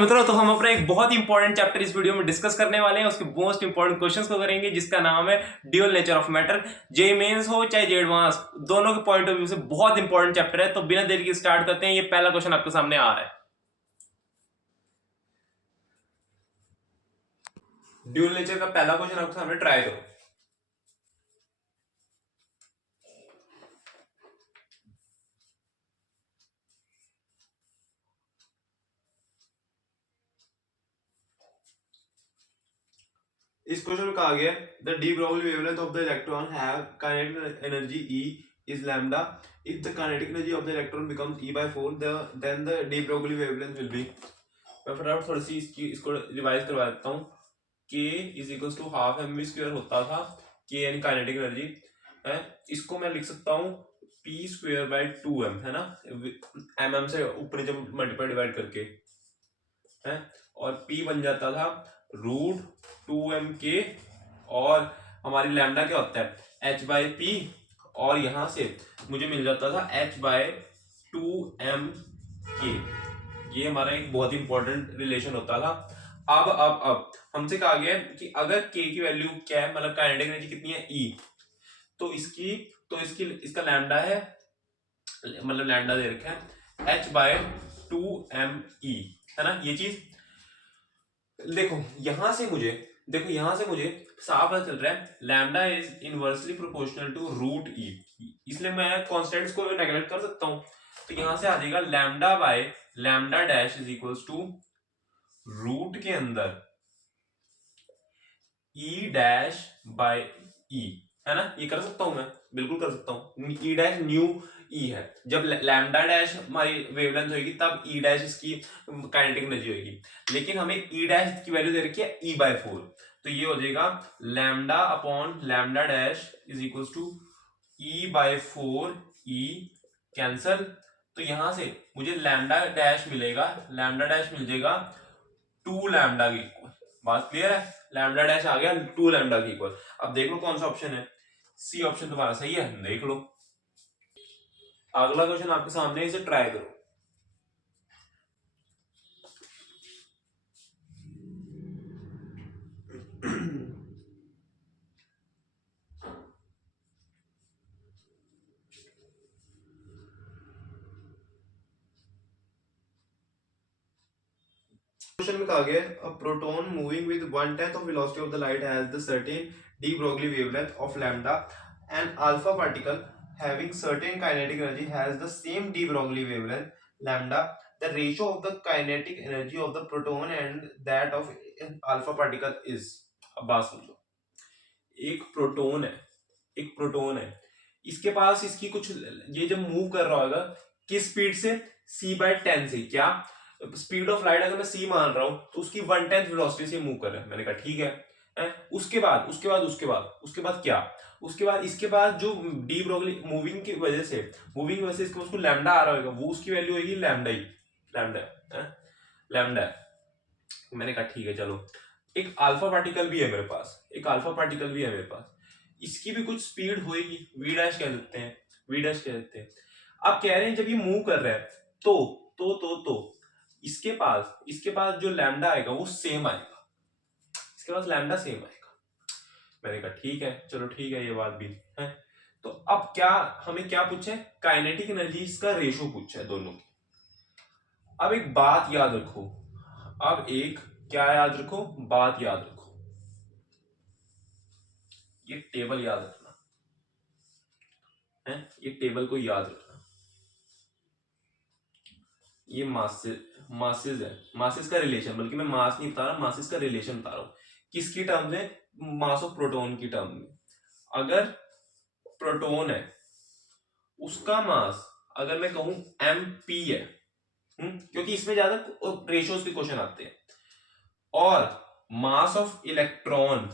मित्रों, तो हम अपना एक बहुत इंपॉर्टेंट चैप्टर इस वीडियो में डिस्कस करने वाले हैं। उसके मोस्ट इंपॉर्टेंट क्वेश्चंस को करेंगे, जिसका नाम है dual nature of matter. JEE mains हो चाहे जे एडवांस, दोनों के पॉइंट ऑफ व्यू से बहुत इंपॉर्टेंट चैप्टर है। तो बिना देरी के स्टार्ट करते हैं। ये पहला क्वेश्चन आपके सामने आ रहा है। ड्यूअल नेचर का पहला क्वेश्चन आपके सामने ट्राई करो। इस क्वेश्चन में कहा गया the D Broglie wavelength of the electron have kinetic energy E is lambda. If the kinetic energy of the electron becomes E/4, then the de Broglie wavelength will be. मैं फटाफट थोड़ी सी इसको revise करवा देता हूँ। K is equal to half m v square होता था, K यानी काइनेटिक एनर्जी है। इसको मैं लिख सकता हूँ P स्क्वायर बाय 2m, है ना, mm से ऊपर जब मल्टीप्लाई डिवाइड करके है, और P बन जाता था √2m k, और हमारी लैम्डा क्या होता है h/p, और यहां से मुझे मिल जाता था h/2m k। ये हमारा एक बहुत इंपॉर्टेंट रिलेशन होता था। अब हमसे कहा गया है कि अगर k की वैल्यू क्या है, मतलब काइनेटिक एनर्जी कितनी है E, तो इसका लैम्डा है, मतलब लैम्डा दे रखा है h/2me, है ना। ये चीज देखो यहां से मुझे साफ पता चल रहा है lambda is inversely proportional to √e, इसलिए मैं कांस्टेंट्स को नेगलेक्ट कर सकता हूं। तो यहां से आ जाएगा lambda by lambda dash is equals to root के अंदर e डैश बाय e, है ना। ये कर सकता हूं मैं, बिल्कुल कर सकता हूं। e डैश न्यू e है, जब लैम्डा डैश हमारी वेवलेंथ होगी तब e डैश इसकी काइनेटिक एनर्जी होगी, लेकिन हमें e डैश की वैल्यू दे रखी है E/4, तो ये हो जाएगा lambda upon lambda dash is equals to E/4, E cancel. तो यहां से मुझे लैम्डा डैश मिल जाएगा 2 लैम्डा के इक्वल। बात क्लियर है, लैम्डा डैश आ गया 2 लैम्डा के इक्वल। अब देख लो कौन सा ऑप्शन है, सी ऑप्शन तुम्हारा सही है, देख लो। अगला क्वेश्चन आपके सामने, इसे ट्राई करो। क्वेश्चन में कहा गया a proton moving with 1/10 of velocity of the light has the certain de Broglie wavelength of lambda. An alpha particle having certain kinetic energy has the same de Broglie wavelength lambda. The ratio of the kinetic energy of the proton and that of alpha particle is. अब बात समझो, एक proton है, इसके पास इसकी कुछ, ये जब मूव कर रहा होगा किस स्पीड से, c/10 से। क्या स्पीड ऑफ लाइट अगर मैं c मान रहा हूं तो उसकी 1/10 वेलोसिटी से मूव कर रहा है। मैंने कहा ठीक है। उसके बाद क्या, उसके बाद इसके बाद जो डी ब्रोगली मूविंग की वजह से इसको उसको लैम्डा आ रहा होगा, वो उसकी वैल्यू होगी लैम्डा। मैंने कहा ठीक है चलो। एक अल्फा पार्टिकल भी है मेरे पास, इसकी भी कुछ स्पीड होगी, v डैश कह देते हैं। अब कह रहे हैं जब ये मूव कर रहा है तो इसके पास जो लैम्डा आएगा वो सेम आएगा, इसके पास लैम्डा सेम आएगा। मैंने कहा ठीक है, चलो ठीक है, ये बात भी है। तो अब क्या हमें क्या पूछे, काइनेटिक एनर्जीज का रेशो पूछा है दोनों की। अब एक बात याद रखो, बात याद रखो, ये टेबल याद रखना है, ये टेबल को याद रखना। ये मासेस है, मासेस का रिलेशन, बल्कि मैं मास नहीं बता रहा, मासेस का रिलेशन बता रहा हूं। किसकी टर्म्स है, मास ऑफ प्रोटॉन की टर्म में। अगर प्रोटॉन है, उसका मास अगर मैं कहूं mp है, क्योंकि इसमें ज्यादा रेशियोज के क्वेश्चन आते हैं। और मास ऑफ इलेक्ट्रॉन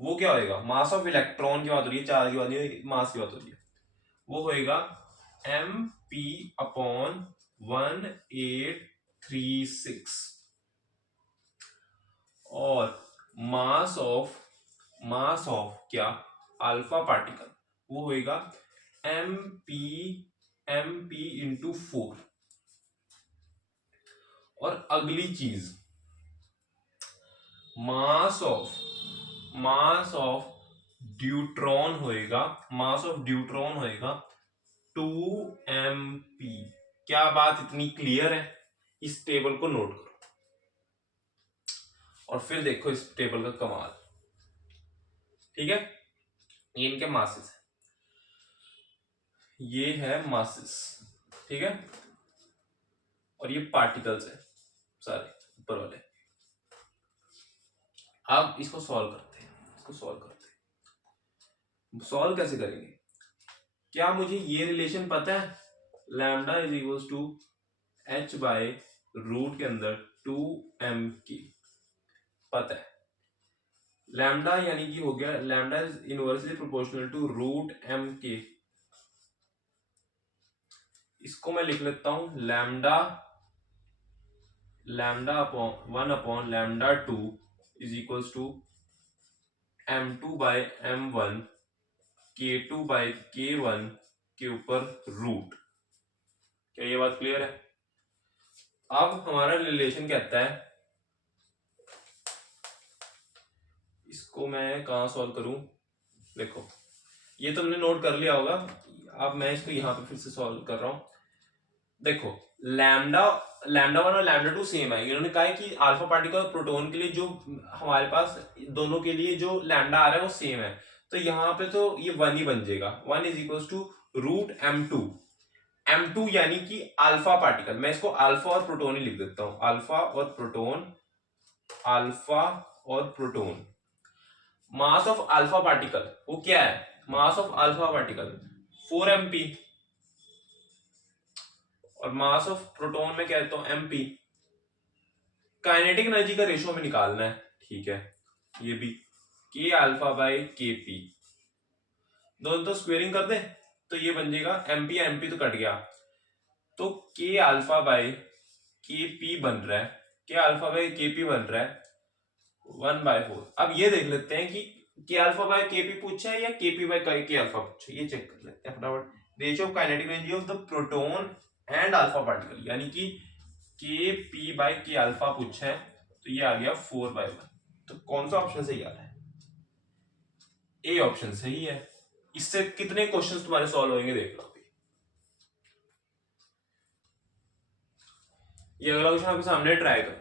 वो क्या होएगा, मास ऑफ इलेक्ट्रॉन की बात हो रही है, चार्ज की बात नहीं हो रही, मास की बात हो रही है, वो होएगा mp/1836। और मास ऑफ क्या, अल्फा पार्टिकल, वो होएगा mp into 4। और अगली चीज मास ऑफ ड्यूट्रॉन होएगा, मास ऑफ ड्यूट्रॉन होएगा 2 mp। क्या बात इतनी क्लियर है? इस टेबल को नोट करो और फिर देखो इस टेबल का कमाल। ठीक है, ये इनके मासेस है, ये है मासेस, ठीक है, और ये पार्टिकल्स है सारे ऊपर वाले। अब इसको सॉल्व करते हैं, सॉल्व कैसे करेंगे? क्या मुझे ये रिलेशन पता है? Lambda is equal to h by root के अंदर 2m k, पता है। लैम्डा यानी कि हो गया, lambda is inversely proportional to root m k। इसको मैं लिख लेता हूं lambda upon 1 upon lambda 2 is equals to m2 by m1 k2 by k1 के ऊपर रूट। क्या ये बात क्लियर है? अब हमारा रिलेशन कहता है, इसको मैं कहाँ सॉल्व करूं? देखो ये तुमने नोट कर लिया होगा, अब मैं इसको यहाँ पे फिर से सॉल्व कर रहा हूं। देखो लैम्डा 1 और लैम्डा 2 सेम है। इन्होंने कहा है कि अल्फा पार्टिकल और प्रोटॉन के लिए जो हमारे पास दोनों के लिए जो लैम्डा आ रहा है वो सेम है, तो यहाँ पे तो ये 1 ही बन जाएगा। 1 is equal to root m2 यानी कि अल्फा पार्टिकल। मैं इसको अल्फा और प्रोटॉन ही लिख देता हूं, अल्फा और proton. Mass of alpha particle वो क्या है? Mass of alpha particle 4mp और मास ऑफ प्रोटॉन में कहता हूं mp। काइनेटिक एनर्जी का रेशियो में निकालना है, ठीक है, ये भी k अल्फा बाय के पी, दोनों तो स्क्वेयरिंग कर दे तो ये बन जाएगा mp या mp तो कट गया, तो k अल्फा बाय के पी बन रहा है, k अल्फा बाय के पी बन रहा है 1/4। अब ये देख लेते हैं कि k अल्फा बाय के पी पूछा है या के पी बाय के अल्फा पूछा है, ये चेक कर लेते हैं फटाफट। Ratio of kinetic energy of the proton and alpha particle, यानी कि के पी बाय के अल्फा पूछा है, तो ये आ गया 4/1। तो कौन सा ऑप्शन सही आ रहा है? ए ऑप्शन सही है। इससे कितने क्वेश्चंस तुम्हारे सॉल्व होंगे देख लो। ये अगला क्वेश्चन आपके सामने ट्राई करो।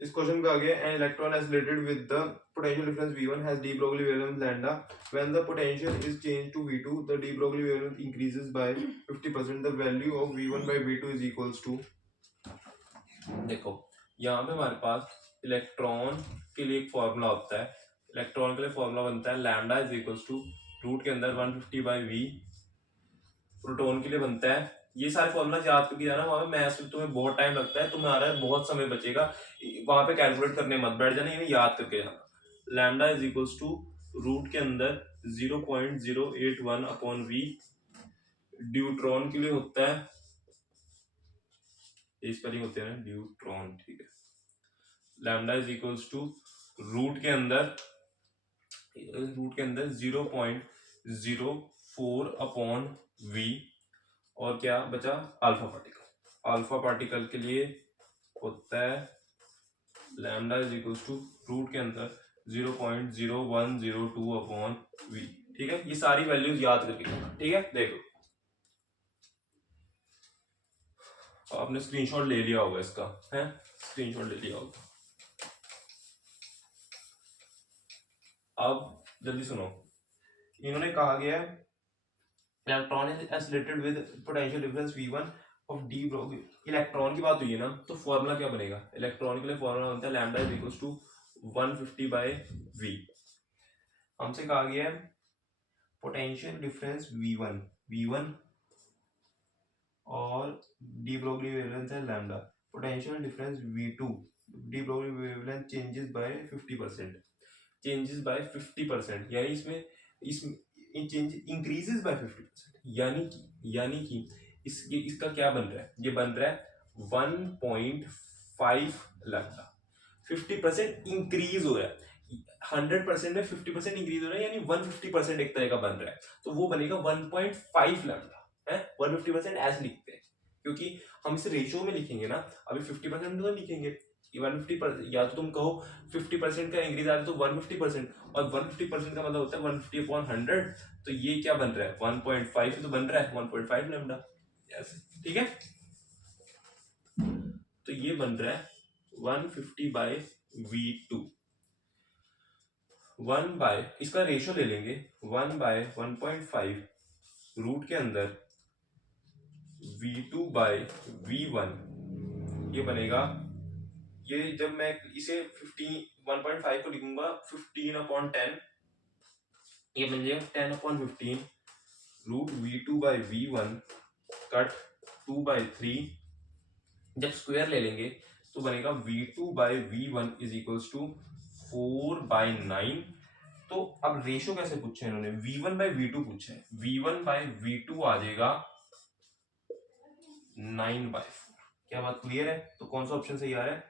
इस क्वेश्चन पे आगे, an electron isolated with the potential difference V1 has de Broglie wavelength lambda. When the potential is changed to V2, the de Broglie wavelength increases by 50%. The value of V1 by V2 is equals to। देखो यहाँ पे हमारे पास electron के लिए एक formula होता है, electron के लिए फॉर्मूला बनता है lambda is equals to root के अंदर 150 बाई वी। प्रोटॉन के लिए बनता है, ये सारे फॉर्मूला याद करके जाना, वहां पे मैथ्स में तुम्हें बहुत टाइम लगता है, तुम्हारा बहुत समय बचेगा, वहां पे कैलकुलेट करने मत बैठ जाना, ये याद करके जाना। Lambda is equals to root के अंदर 0.081 अपॉन वी। ड्यूट्रॉन के लिए होता है, इस पर ही होते हैं ड्यूट्रॉन, ठीक है। Lambda is equals to root के अंदर 0.04 अपॉन वी, और क्या बचा? Alpha particle. अल्फा पार्टिकल के लिए होता है lambda is equals to root के अंदर 0.0102 अपॉन वी, ठीक है। ये सारी वैल्यूज याद करके, ठीक है। देखो आपने स्क्रीनशॉट ले लिया होगा इसका, है स्क्रीनशॉट ले लिया होगा। अब जल्दी सुनो, इन्होंने कहा गया है electron is isolated with potential difference V1 of de Broglie. Electron की बात हुई है ना, तो फॉर्मूला क्या बनेगा? इलेक्ट्रॉन के लिए फॉर्मूला बनता है lambda is equals to 150 by V. हमसे कहा गया है पोटेंशियल डिफरेंस V1 और डी ब्रोगली वेवलेंथ है lambda. Potential difference V2, de Broglie wavelength changes by 50%, changes by 50%, यानी इसमें चेंज इंक्रीजेस बाय 50%, यानी कि इसका क्या बन रहा है? ये बन रहा है 1.5 लैम्डा। 50% इंक्रीज हो रहा है, 100% में 50% इंक्रीज हो रहा है, यानी 150% एक तरह का बन रहा है, तो वो बनेगा 1.5 लैम्डा है। 150% ऐसे लिखते हैं क्योंकि हम इसे रेशियो में लिखेंगे ना, अभी 50% तो लिखेंगे 150%, या तो तुम कहो 50% का इंक्रीज आ रहा है तो 150%, और 150% का मतलब होता है 150/100, तो ये क्या बन रहा है 1.5 तो बन रहा है 1.5 लैम्डा। यस, ठीक है, तो ये बन रहा है 150/V2, 1 बाय, इसका रेशियो ले लेंगे 1/1.5 रूट के अंदर V2/V1, ये बनेगा, ये जब मैं इसे 1.5 को लिखूंगा 15/10, ये बन जाएगा 10/15 रूट V2/V1 कट 2/3, जब स्क्वायर ले लेंगे तो बनेगा V2/V1 इज इक्वल्स टू 4/9। तो अब रेशियो कैसे पूछे इन्होंने, V1/V2 पूछे, V1/V2 आ जाएगा 9/4। क्या बात क्लियर है? तो कौन सा ऑप्शन सही आ रहा है?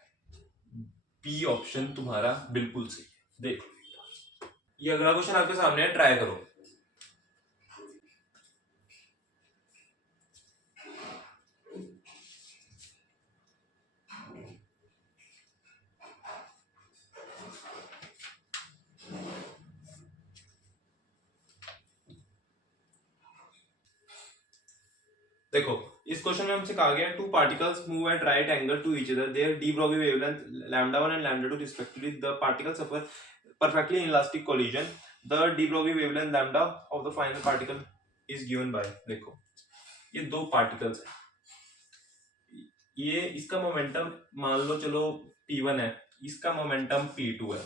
बी ऑप्शन तुम्हारा बिल्कुल सही है। देखो ये अगला क्वेश्चन आपके सामने है, ट्राई करो। देखो इस क्वेश्चन में हमसे कहा गया two particles move at right angle to each other, their de Broglie wavelength λ1 and λ2 respectively, the particles suffer perfectly inelastic collision, the de Broglie wavelength lambda of the final particle is given by। देखो ये दो particles है, ये इसका momentum मान लो चलो p1 है, इसका मोमेंटम p2 है,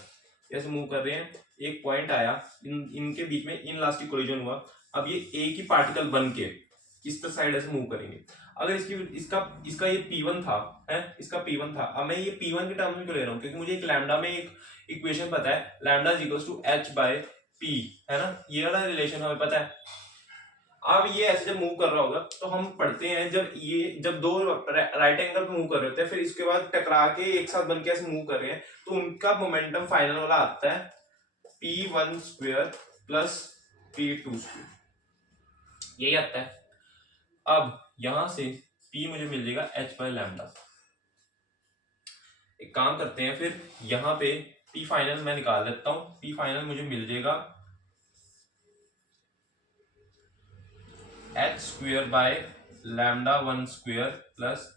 ऐसे मूव कर रहे हैं, एक पॉइंट आया, इनके बीच में इनलास्टिक कोलिजन हुआ, अब ये एक ही पार्टिकल बन के इस साइड ऐसे मूव करेंगे। अगर इसका इसका ये P1 था, है इसका P1 था, अब मैं ये P1 के टर्म्स में क्यों ले रहा हूँ, क्योंकि मुझे एक लैम्डा में एक इक्वेशन पता है, lambda is equals to h/p, है ना, ये वाला रिलेशन हमें पता है। अब ये ऐसे जब मूव कर रहा होगा तो हम पढ़ते हैं जब दो राइट एंगल पे मूव कर रहे होते हैं, फिर इसके बाद टकरा के एक साथ बनके ऐसे मूव कर रहे हैं, तो उनका मोमेंटम फाइनल वाला आता है p1² प्लस p2², यही आता है। अब यहां से p मुझे मिल जाएगा h/λ। एक काम करते हैं फिर, यहां पे p फाइनल मैं निकाल लेता हूं, p फाइनल मुझे मिल जाएगा h² प्लस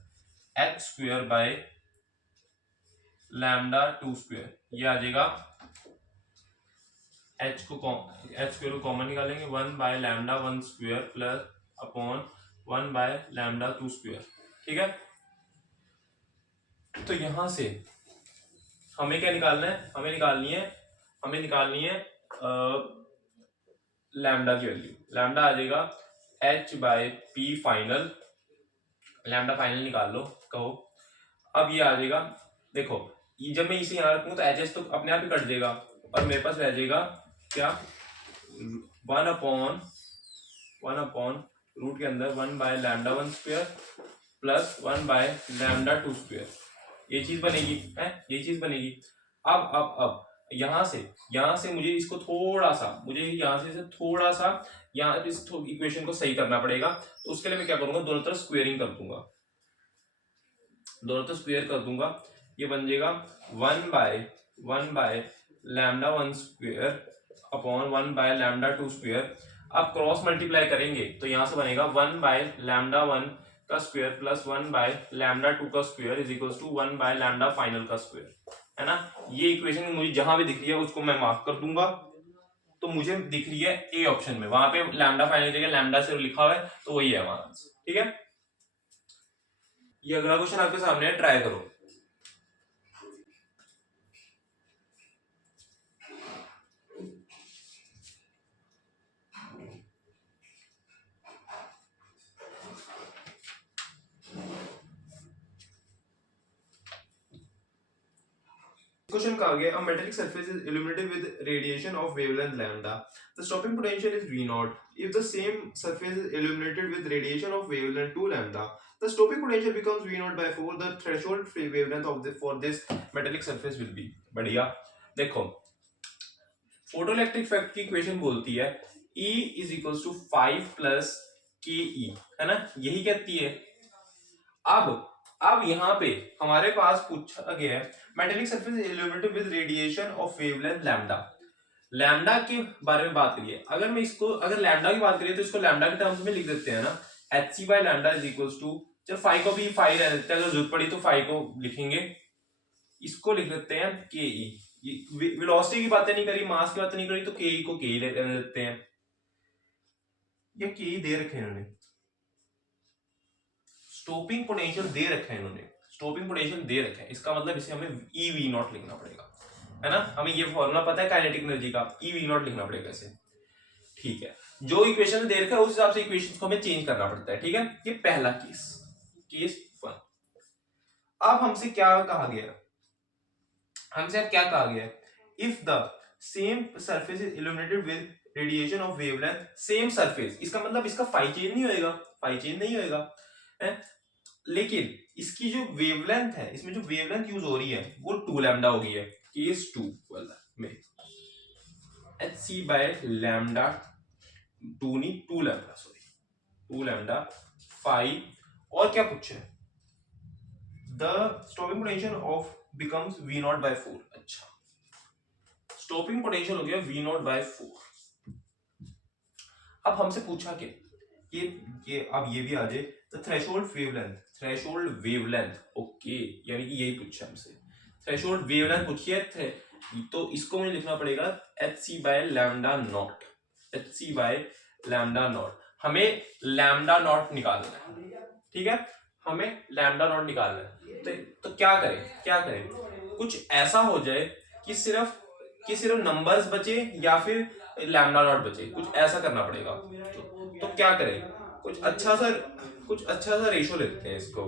h²/λ2², ये आ जाएगा h² को कॉमन निकालेंगे 1/λ1² प्लस अपॉन 1/λ2², ठीक है। तो यहां से हमें क्या निकालना है, हमें निकालनी है लैम्डा की वैल्यू, लैम्डा आ जाएगा h/p फाइनल, लैम्डा फाइनल निकाल लो, कहो। अब ये आ जाएगा, देखो ये जब मैं इसे यहाँ रखूँ तो एच तो अपने आप ही कट जाएगा, और मेरे पास रह जाएगा क्या 1/1 रूट के अंदर 1/λ1² प्लस 1/λ2², ये चीज बनेगी है, ये चीज बनेगी। अब यहां से मुझे इसको थोड़ा सा, यहाँ इस इक्वेशन को सही करना पड़ेगा, तो उसके लिए मैं क्या करूंगा, दोनों तरफ स्क्वेयरिंग कर दूंगा, दोनों तरफ स्क्वेयर कर दूंगा, ये बन जाएगा 1/λ1² अपॉन 1/λ2²। अब क्रॉस मल्टीप्लाई करेंगे तो यहां से बनेगा 1/λ1 का स्क्वायर प्लस 1/λ2 का square is equal to 1/λ final का स्क्वायर, है ना। ये इक्वेशन मुझे जहां भी दिख रही है उसको मैं मार्क कर दूंगा, तो मुझे दिख रही है ए ऑप्शन में, वहां पे लैम्डा फाइनल जगह लैम्डा से लिखा हुआ है, तो वही है वहां, ठीक है। ये अगला क्वेश्चन आपके सामने है, ट्राई करो। क्वेश्चन कहा गया, a metallic surface is illuminated with radiation of wavelength lambda. The stopping potential is V0. If the same surface is illuminated with radiation of wavelength 2 lambda, the stopping potential becomes V naught by 4. The threshold wavelength of the for this metallic surface will be. बढ़िया, देखो photoelectric effect की equation बोलती है E is equals to 5 plus KE, है ना, यही कहती है। अब यहाँ पे हमारे पास पूछा गया है metallic surface illuminated with radiation of wavelength lambda. Lambda के बारे में बात करिए, अगर मैं इसको अगर लैम्डा की बात करिए तो इसको लैम्डा के टर्म्स में लिख देते हैं ना, hc by lambda is equals to, चलो फाई को भी फाई रहने देते हैं, अगर जरूरत पड़ी तो फाई को लिखेंगे, इसको लिख देते हैं के ई। वेलोसिटी की बातें नहीं करी, मास की बातें नहीं करी, तो के ई को के ई रहने देते हैं। ये के ई दे रखे हैं इन्होंने, स्टॉपिंग पोटेंशियल दे रखा है इन्होंने, स्टॉपिंग पोटेंशियल दे रखा है, इसका मतलब इसे हमें ई वी नॉट लिखना पड़ेगा, है ना, हमें ये फॉर्मूला पता है काइनेटिक एनर्जी का, ई वी नॉट लिखना पड़ेगा इसे। ठीक है, जो इक्वेशन दे रखा है उस हिसाब से इक्वेशन को हमें चेंज करना पड़ता है। ठीक है, ये पहला केस 1। अब हमसे क्या कहा गया, हमसे अब क्या कहा गया, if the same surface is illuminated with radiation of wavelength same surface, इसका मतलब इसका फाई चेंज नहीं होएगा, फाई चेंज नहीं होएगा है? लेकिन इसकी जो वेवलेंथ है, इसमें जो वेवलेंथ यूज हो रही है वो 2 लैम्डा हो गई है, केस 2 वाला में hc बाय लैम्डा 2 नहीं 2 लैम्डा, सॉरी 2 लैम्डा 5। और क्या पूछे, the stopping potential of becomes v naught by 4। अच्छा, स्टॉपिंग पोटेंशियल हो गया v नॉट बाय 4। अब हमसे पूछा कि ये अब ये भी आ जाए, the threshold wavelength, threshold wavelength, okay, यानी कि यही पूछा हमसे, थ्रेशोल्ड वेवलेंथ पूछी है, तो इसको मुझे लिखना पड़ेगा hc by lambda not, hc by lambda not, हमें लैम्डा नॉट निकालना है। ठीक है, हमें लैम्डा नॉट निकालना है, तो क्या करें, कुछ ऐसा हो जाए कि सिर्फ नंबर्स बचे या फिर लैम्डा नॉट बचे, कुछ ऐसा करना पड़ेगा। तो क्या करें, कुछ अच्छा सा रेशो लेते हैं इसको,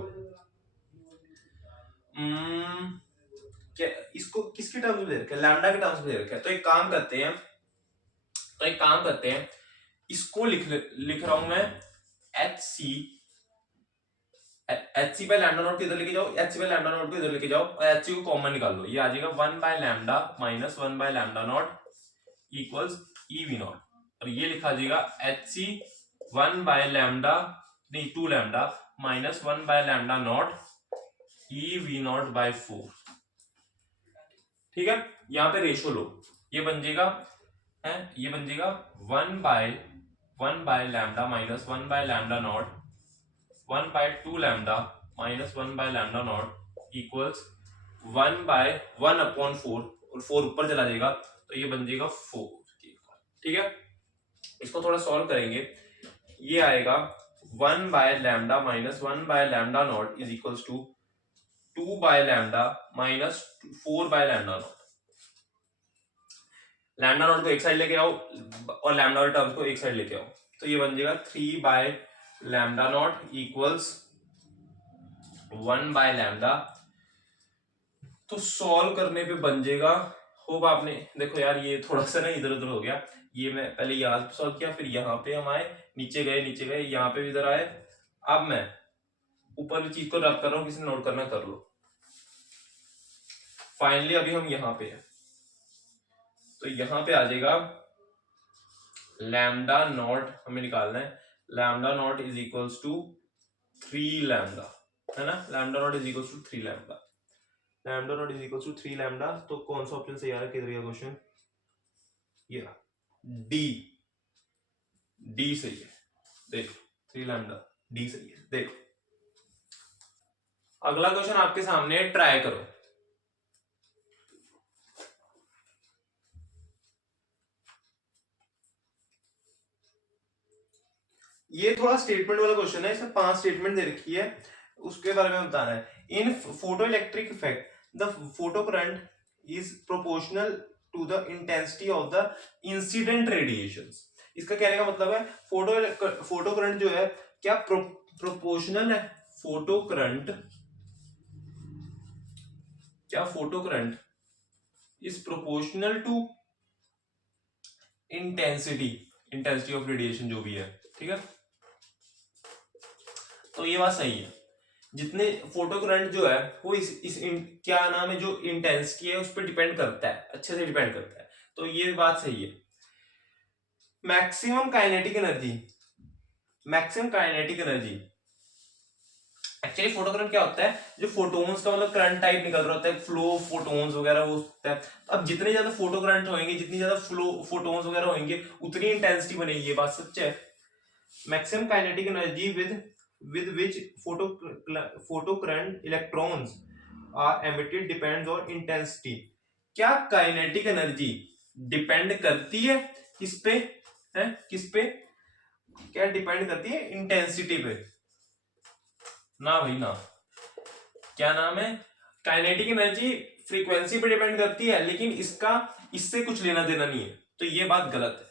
क्या इसको किसके टर्म्स में दे रखा है, लैम्डा के टर्म्स में दे रखा है। तो एक काम करते हैं, इसको लिख रहा हूं मैं hc बाय लैम्डा नॉट को इधर लेके जाओ, hc बाय लैम्डा नॉट को इधर लेके जाओ और hc को कॉमन निकाल लो, ये आ जाएगा 1 by lambda minus 1 by lambda naught equals E v not, और ये लिखा जाएगा hc 1 बाय लैम्डा नहीं 2 lambda minus 1 by lambda naught e v naught by 4। ठीक है, यहाँ पे रेशो लो, ये बन जाएगा 1 by lambda minus 1 by lambda naught 1 by 2 lambda minus 1 by lambda naught equals 1 by 1 upon 4, और 4 ऊपर चला जाएगा तो ये बन जाएगा 4। ठीक है, इसको थोड़ा सॉल्व करेंगे, ये आएगा 1 by lambda minus 1 by lambda naught is equals to 2 by lambda minus 4 by lambda naught. Lambda naught को एक साइड लेके आओ और लैम्डा नॉट टर्म्स को एक साइड लेके आओ, तो ये बन जाएगा 3 bye lambda naught equals 1 by lambda. तो सॉल्व करने पे बन जाएगा, होप आपने देखो यार ये थोड़ा सा ना इधर उधर हो गया, ये मैं पहले यहाँ पे सॉल्व किया, फिर यहाँ पे हम आए, नीचे गए, यहाँ पे भी इधर आए, अब मैं ऊपर की चीज को रब कर रहा हूँ, किसी ने नोट करना कर लो। फाइनली अभी हम यहाँ पे हैं, तो यहाँ पे आ जाएगा लैम्डा नॉट हमें निकालना है, lambda naught is equals to 3 lambda, है ना, lambda naught is equals to 3 lambda, lambda naught is equals to 3 lambda. तो कौन सा ऑप्शन सही आ रहा है, किधर गया क्वेश्चन, ये डी सही है, देखो 3 लैम्डा डी सही है। देखो अगला क्वेश्चन आपके सामने, ट्राई करो, ये थोड़ा स्टेटमेंट वाला क्वेश्चन है, इसमें 5 स्टेटमेंट दे रखी है, उसके बारे में बताना है। In photoelectric effect the photo current is proportional to the intensity of the incident radiations. इसका कहने का मतलब है फोटो करंट जो है क्या प्रोपोर्शनल है, photo current is proportional to intensity of radiation जो भी है। ठीक है, तो ये बात सही है, जितने फोटो करंट जो है वो क्या नाम है, जो इंटेंसिटी है उस पर डिपेंड करता है, अच्छे से डिपेंड करता है। तो ये बात सही है। Maximum kinetic energy, maximum kinetic energy actually photo current क्या होता है, जो फोटोन्स का मतलब करंट टाइप निकल रहा होता है, फ्लो फोटोन्स वगैरह वो होता है। अब जितने ज्यादा फोटो करंट होंगे, जितनी ज्यादा फ्लो फोटोन्स वगैरह होंगे, उतनी इंटेंसिटी बनेगी, ये बात सच है। Maximum kinetic energy with which photo current electrons are emitted depends on intensity। क्या काइनेटिक एनर्जी डिपेंड करती है किस पे, है किस पे, क्या डिपेंड करती है, इंटेंसिटी पे ना भाई ना। क्या नाम है, काइनेटिक एनर्जी फ्रीक्वेंसी पे डिपेंड करती है, लेकिन इसका इससे कुछ लेना देना नहीं है, तो ये बात गलत है।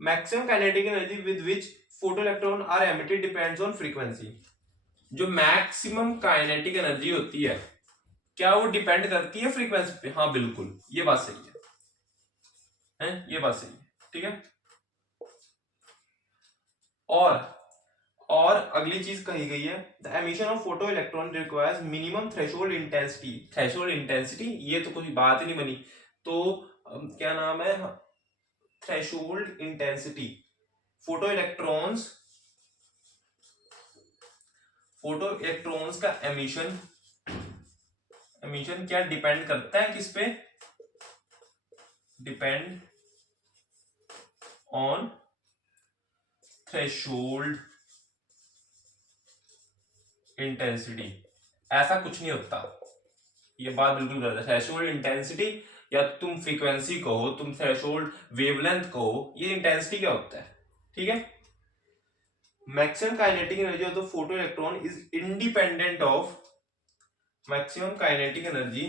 Maximum kinetic energy with which photo electron are emitted depends on frequency. जो मैक्सिमम काइनेटिक एनर्जी होती है, क्या वो डिपेंड करती है फ्रीक्वेंसी पे? हाँ बिल्कुल, ये बात सही है, ये बात सही है, ठीक है। और अगली चीज कही गई है, the emission of photo electron requires minimum threshold intensity. Threshold intensity, ये तो कोई बात ही नहीं बनी। तो क्या नाम है, थ्रेशोल्ड इंटेंसिटी, फोटो इलेक्ट्रॉन्स का एमिशन क्या डिपेंड करता है किस पे, डिपेंड ऑन थ्रेशोल्ड इंटेंसिटी। ऐसा कुछ नहीं होता, ये बात बिल्कुल गलत है। थ्रेशोल्ड इंटेंसिटी, या तुम फ्रीक्वेंसी कहो, तुम थ्रेशोल्ड वेवलेंथ कहो, ये इंटेंसिटी क्या होता है, ठीक है। Maximum kinetic energy of the photo electron is independent of, maximum kinetic energy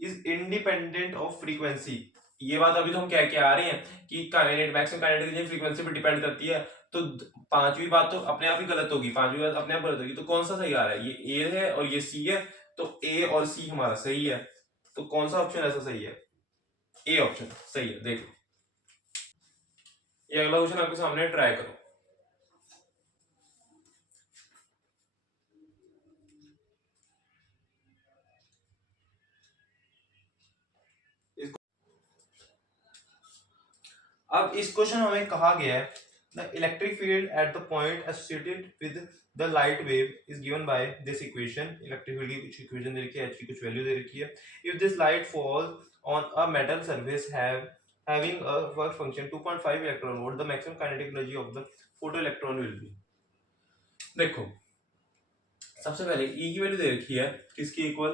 is independent of frequency. ये बात अभी तो हम कह के आ रहे हैं कि मैक्सिमम काइनेटिक एनर्जी फ्रीक्वेंसी पे डिपेंड करती है, तो पांचवी बात तो अपने आप ही गलत होगी, पांचवी बात अपने आप गलत होगी। तो कौन सा सही आ रहा है, ये ए है और ये सी है, तो ए और सी हमारा सही है। तो कौन सा ऑप्शन ऐसा सही है, ए ऑप्शन सही है। देखो ये अगला क्वेश्चन आपके सामने, ट्राई करो। अब इस क्वेश्चन हमें कहा गया है, the electric field at the point associated with the light wave is given by this equation. Electric field की कुछ इक्वेशन दे रखी है, एच की कुछ वैल्यू दे रखी है। If this light falls on a metal surface having a work function 2.5 electron volt, the maximum kinetic energy of the photo electron will be। देखो सबसे पहले E की वैल्यू दे रखी है, किसकी इक्वल,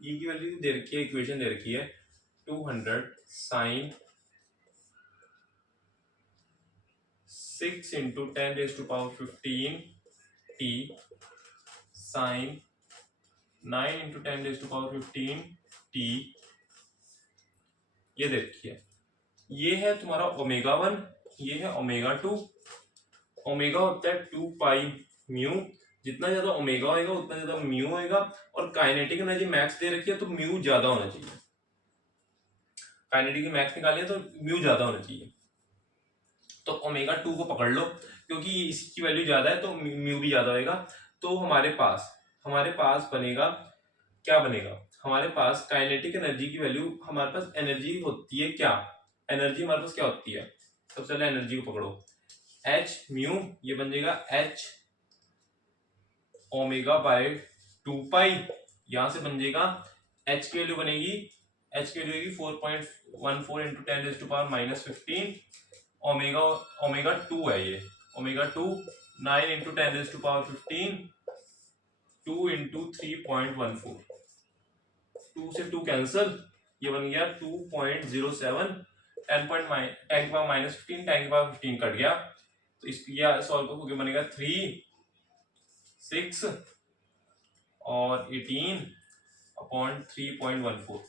E की वैल्यू दे रखी है, इक्वेशन दे रखी है 200 sin 6 into 10 raised to power 15 t sin 9 into 10 raised to power 15 t, ये दे रखी है। ये है तुम्हारा ओमेगा 1, ये है ओमेगा 2। ओमेगा होता है 2 पाई म्यू, जितना ज्यादा ओमेगा होएगा उतना ज्यादा म्यू होएगा। और काइनेटिक एनर्जी मैक्स दे रखी है, तो म्यू ज्यादा होना चाहिए। काइनेटिक मैक्स निकालिए तो म्यू ज्यादा होना चाहिए। तो ओमेगा 2 को पकड़ लो, क्योंकि इसकी वैल्यू ज्यादा है तो म्यू भी ज्यादा होएगा। तो हमारे पास बनेगा, क्या बनेगा, हमारे पास काइनेटिक एनर्जी की वैल्यू, हमारे पास एनर्जी होती है क्या, एनर्जी हमारे पास क्या होती है, सबसे पहले एनर्जी को पकड़ो, एच म्यू, ये बन जाएगा एच ओमेगा बाय 2 पाई। यहां से बन जाएगा एच की वैल्यू बनेगी, एच की वैल्यू होगी 4.14 into 10 raise to power -15। Omega 2 है ये, omega 2 9 into 10 raise to power 15, 2 into 3.14, 2 से 2 कैंसल, ये बन गया 2.07, 10 की पावर -15, 10 की पावर 15 कट गया, तो इसको सॉल्व करके बनेगा 3, 6 और 18 upon 3.14।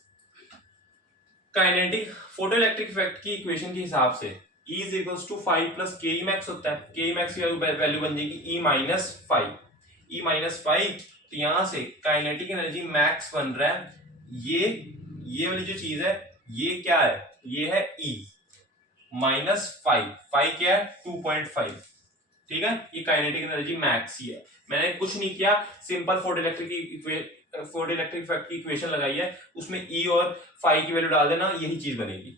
Kinetic photo electric effect की इक्वेशन के हिसाब से E is equals to 5 plus K E max होता है। के ई मैक्स की वैल्यू बन जाएगी E माइनस 5, E माइनस 5। तो यहां से काइनेटिक एनर्जी मैक्स बन रहा है, ये वाली जो चीज है ये क्या है, ये है E माइनस 5, 5 क्या है 2.5, ठीक है, ये काइनेटिक एनर्जी मैक्स ही है। मैंने कुछ नहीं किया, सिंपल फोर्ड इलेक्ट्रिक इफेक्ट की इक्वेशन लगाई है, उसमें ई और फाई की वैल्यू डाल देना, यही चीज बनेगी।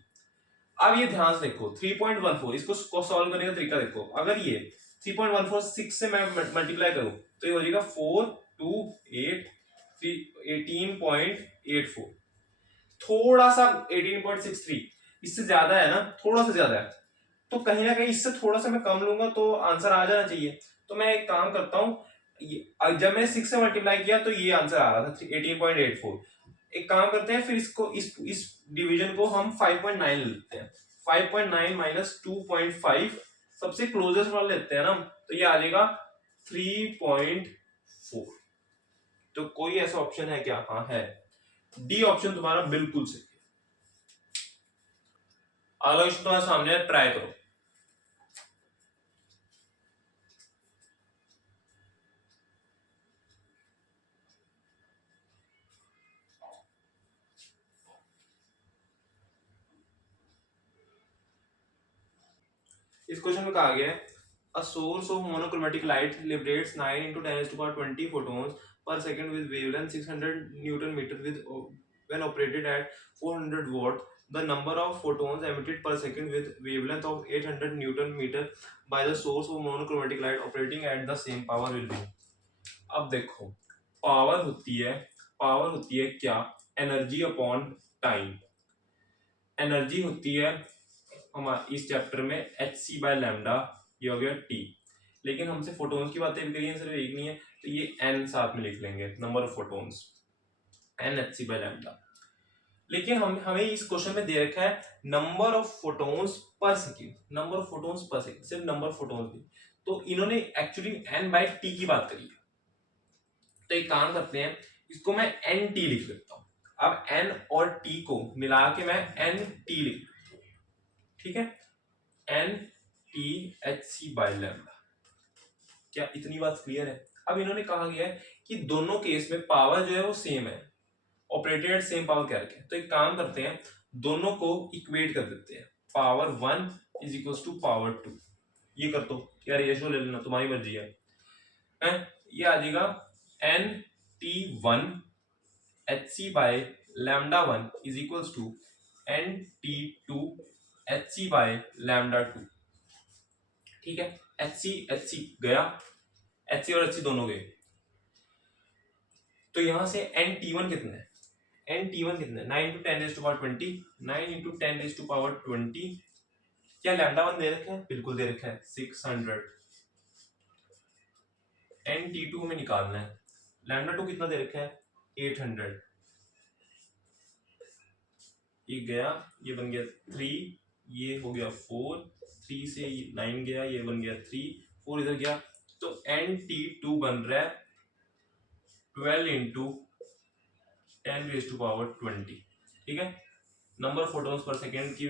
अब ये ध्यान से देखो 3.14, इसको सॉल्व करने का तरीका देखो। अगर ये 3.14 6 से मैं मल्टीप्लाई करूं तो ये हो जाएगा 4 2 8 18.84, थोड़ा सा 18.63, इससे ज्यादा है ना, थोड़ा सा ज्यादा है, तो कहीं ना कहीं इससे थोड़ा सा मैं कम लूंगा तो आंसर आ जाना चाहिए। तो मैं एक काम करता हूँ, जब मैंने 6 से मल्टीप्लाई किया तो ये आंसर आ रहा था 18.84। एक काम करते हैं, फिर इसको इस डिवीजन को हम 5.9 लेते हैं। 5.9 माइनस 2.5, सबसे क्लोजेस्ट वाला लेते हैं ना, तो ये आ जाएगा 3.4। तो कोई ऐसा ऑप्शन है क्या? हाँ है, डी ऑप्शन तुम्हारा बिल्कुल सही है। अगला क्वेश्चन तुम्हारे सामने है, ट्राई करो। इस क्वेश्चन में कहा गया है, a source of monochromatic light liberates 9 into 10 to the power 20 photons per second with wavelength 600 newton meter with when operated at 400 watt. The number of photons emitted per second with wavelength of 800 newton meter by the source of monochromatic light operating at the same power will be। अब देखो, power होती है क्या? Energy upon time. Energy होती है हमारे इस chapter में एच सी बाय लैम्डा, ये हो गया टी। लेकिन हमसे फोटोन्स की बातें भी करी हैं, सिर्फ एक नहीं है, तो ये एन साथ में लिख लेंगे, number of photons, N H C by lambda. लेकिन हमें इस क्वेश्चन में दे रखा है number of photons per second, number of photons per second, सिर्फ नंबर ऑफ फोटोन्स भी, तो इन्होंने एक्चुअली एन बाय टी की बात करी है। तो एक काम करते हैं, इसको मैं एन टी लिख लेता हूं। अब एन और टी को मिला के मैं एन टी लिख, ठीक है, N T H C by lambda. क्या इतनी बात क्लियर है? अब इन्होंने कहा गया है कि दोनों केस में पावर जो है वो सेम है, ऑपरेटेड एट सेम पावर क्या रखे। तो एक काम करते हैं, दोनों को इक्वेट कर देते हैं, power 1 is equal to power 2। ये कर दो यार, रेशियो ले लेना, तुम्हारी मर्जी है। ये आ जाएगा N T 1 H C by lambda 1 is equal to N T 2 H C by lambda 2। ठीक है, एच सी गया, एच सी और एच सी दोनों गए, तो यहां से एन टी वन कितना है? एन टी वन कितना है? 9 into 10 raise to power 20, 9 into 10 raise to power 20। क्या लैम्डा वन दे रखा है? बिल्कुल दे रखा है, 600। एन टी टू हमें निकालना है, लैम्डा टू कितना दे रखा है? 800। ये गया, ये बन गया 3, ये हो गया 4, 3 से 9 गया, ये बन गया 3, 4 इधर गया, तो एन टी टू बन रहा है 12 इंटू 10 रेज टू पावर 20। ठीक है, नंबर ऑफ फोटोन्स पर सेकंड की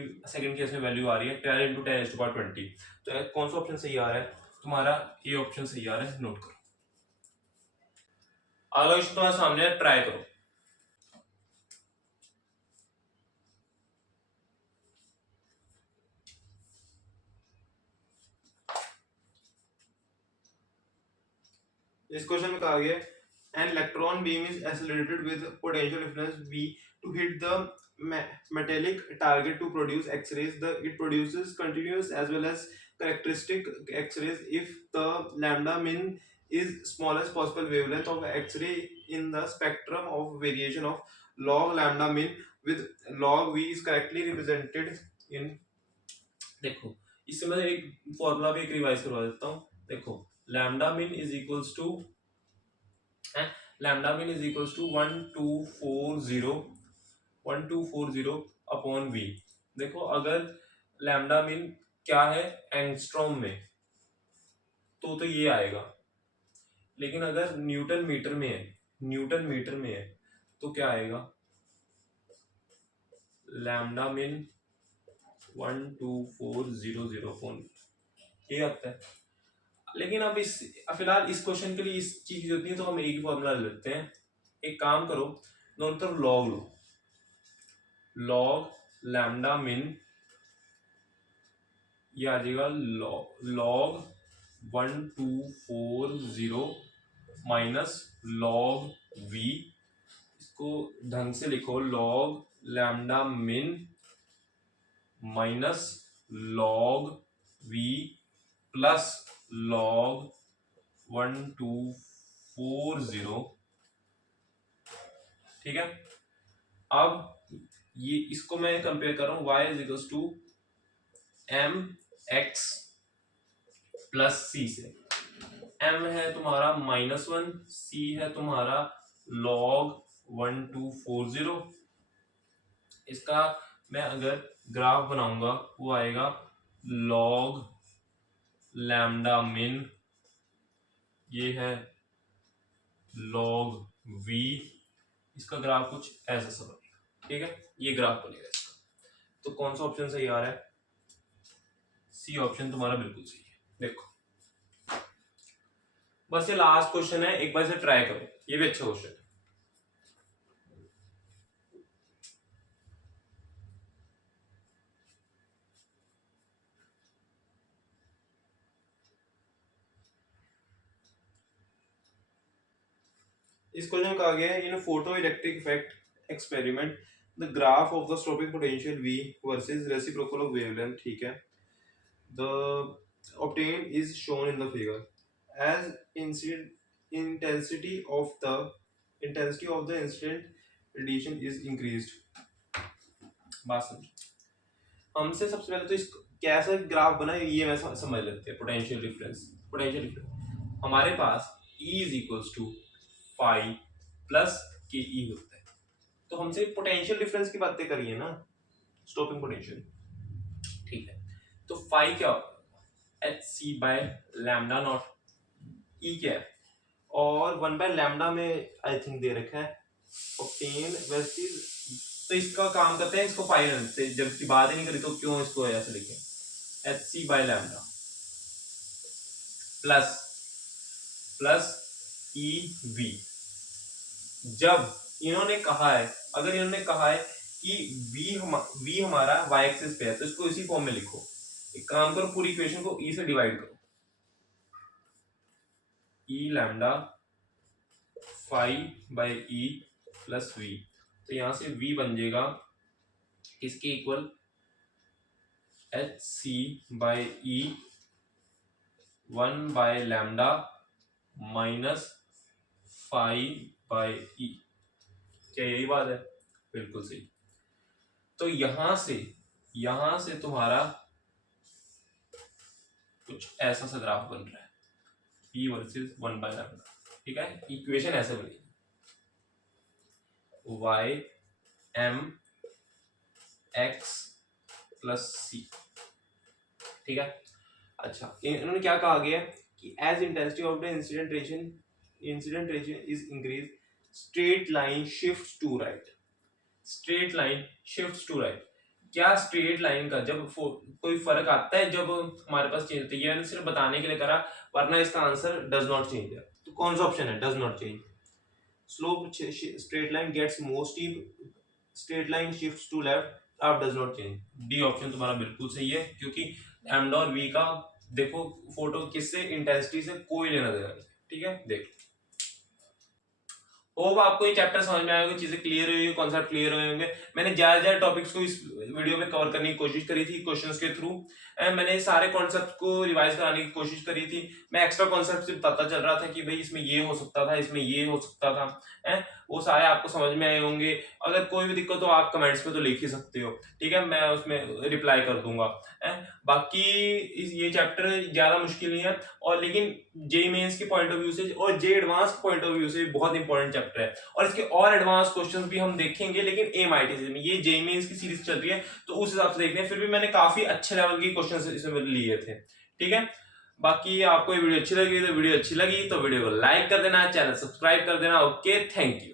इसमें वैल्यू आ रही है 12 इंटू 10 रेज टू पावर 20। तो कौन सा ऑप्शन सही आ रहा है? तुम्हारा ये ऑप्शन सही आ रहा है, नोट करो। अगला क्वेश्चन तुम्हारे सामने है, ट्राई करो। इस क्वेश्चन में कहा गया an electron beam is accelerated with potential difference v to hit the metallic target to produce x-rays. It produces continuous as well as characteristic x-rays if the lambda min is smallest possible wavelength of x-ray in the spectrum of variation of log lambda min with log v is correctly represented in। देखो, इससे मैं एक formula भी एक revise करवा देता हूँ। देखो, lambda min is equals to, lambda min is equals to 1240 upon V. देखो, अगर लैम्डा मिन क्या है एंगस्ट्रॉम में, तो ये आएगा, लेकिन अगर न्यूटन मीटर में है तो क्या आएगा? लैम्डा मिन 1240 ये आता है। लेकिन अब फिलहाल इस क्वेश्चन के लिए इस चीज की जरूरत नहीं है, तो हम एक ही फॉर्मूला लेते हैं। एक काम करो, दोनों तरफ लॉग लो, लॉग लैम्डा मिन, ये आ जाएगा लॉग 1240 माइनस लॉग वी, इसको ढंग से लिखो, log lambda min minus log V plus log 1240, ठीक है। अब ये इसको मैं कंपेयर कर रहा हूं, y is equal to m x plus c से। m है तुम्हारा -1, c है तुम्हारा log 1240। इसका मैं अगर ग्राफ बनाऊंगा वो आएगा log लैम्डा मिन, ये है log v, इसका ग्राफ कुछ ऐसा सा बनेगा, ठीक है, ये ग्राफ बनेगा इसका। तो कौन सा ऑप्शन सही आ रहा है? सी ऑप्शन तुम्हारा बिल्कुल सही है। देखो बस ये लास्ट क्वेश्चन है, एक बार से ट्राई करो, ये भी अच्छा क्वेश्चन है। इस क्वेश्चन में कहा गया है in photo electric effect experiment the graph of the stopping potential V versus reciprocal of wavelength, ठीक है, the obtained is shown in the figure as intensity of the incident radiation is increased। बात समझ, हमसे सबसे पहले तो इस कैसा ग्राफ बना है ये मैं समझ लेते हैं। पोटेंशियल डिफरेंस हमारे पास E is equals to phi plus K E होता है, तो हमसे पोटेंशियल डिफरेंस की बातें करिए ना, स्टॉपिंग पोटेंशियल, ठीक है। तो फाई क्या होता है? H C by lambda naught, E क्या है, और 1/लैम्डा में आई थिंक दे रखा है ऑब्टेन वर्सेस, तो इसका काम करते हैं, इसको फाई रखते हैं, जबकि बात ही नहीं करी तो क्यों इसको ऐसे लिखें, H C by lambda plus E V. जब इन्होंने कहा है, अगर इन्होंने कहा है कि v हमारा y एक्सिस पे है, तो इसको इसी फॉर्म में लिखो। एक काम करो, पूरी इक्वेशन को e से डिवाइड करो, e lambda phi by e plus v, तो यहां से v बन जाएगा इसके equal H C by E one by lambda minus phi by E. क्या यही बात है? बिल्कुल सही। तो यहां से तुम्हारा कुछ ऐसा सा ग्राफ बन रहा है, P वर्सेस 1/लैम्डा, ठीक है। इक्वेशन ऐसे बनेगी y m x plus c, ठीक है। अच्छा, इन्होंने क्या कहा गया कि as intensity of the incident radiation is increase straight line shifts to right. Straight line shifts to right, क्या स्ट्रेट लाइन का जब कोई फर्क आता है जब हमारे पास चेंज होता है, ये मैंने सिर्फ बताने के लिए करा, वरना इसका आंसर डज नॉट चेंज है। तो कौन सा ऑप्शन है? Does not change. Slope straight line gets more steep, straight line shifts to left, आप does not change. D option तुम्हारा बिल्कुल सही है, क्योंकि लैम्डा और वी का देखो फोटो किससे, इंटेंसिटी से कोई लेना देना नहीं, ठीक है। देखो होप आपको ये चैप्टर समझ में आएगा, चीजें क्लियर हुई, कॉन्सेप्ट क्लियर हुए होंगे। मैंने ज्यादा टॉपिक्स को इस वीडियो में कवर करने की कोशिश करी थी क्वेश्चंस के थ्रू, मैंने सारे कॉन्सेप्ट को रिवाइज कराने की कोशिश करी थी। मैं एक्स्ट्रा कॉन्सेप्ट से बताता चल रहा था कि भाई इसमें ये हो सकता था, इसमें ये हो सकता था, वो सारे आपको समझ में आए होंगे। अगर कोई भी दिक्कत हो आप कमेंट्स में तो लिख ही सकते हो, ठीक है, मैं उसमें रिप्लाई कर दूंगा। बाकी ये चैप्टर ज्यादा मुश्किल नहीं है, और लेकिन जेईई मेंस के पॉइंट ऑफ व्यू से और जे एडवांस के पॉइंट ऑफ व्यू से बहुत इंपॉर्टेंट चैप्टर है, और इसके और एडवांस क्वेश्चंस भी हम देखेंगे, लेकिन एमआईटी में ये जेईई मेंस की सीरीज चल रही है तो उस हिसाब से देखते हैं। फिर भी मैंने काफी अच्छे लेवल के क्वेश्चंस इसमें लिए थे, ठीक है। बाकी आपको ये वीडियो अच्छी लगी तो वीडियो को लाइक कर देना, चैनल सब्सक्राइब कर देना। Okay, thank you.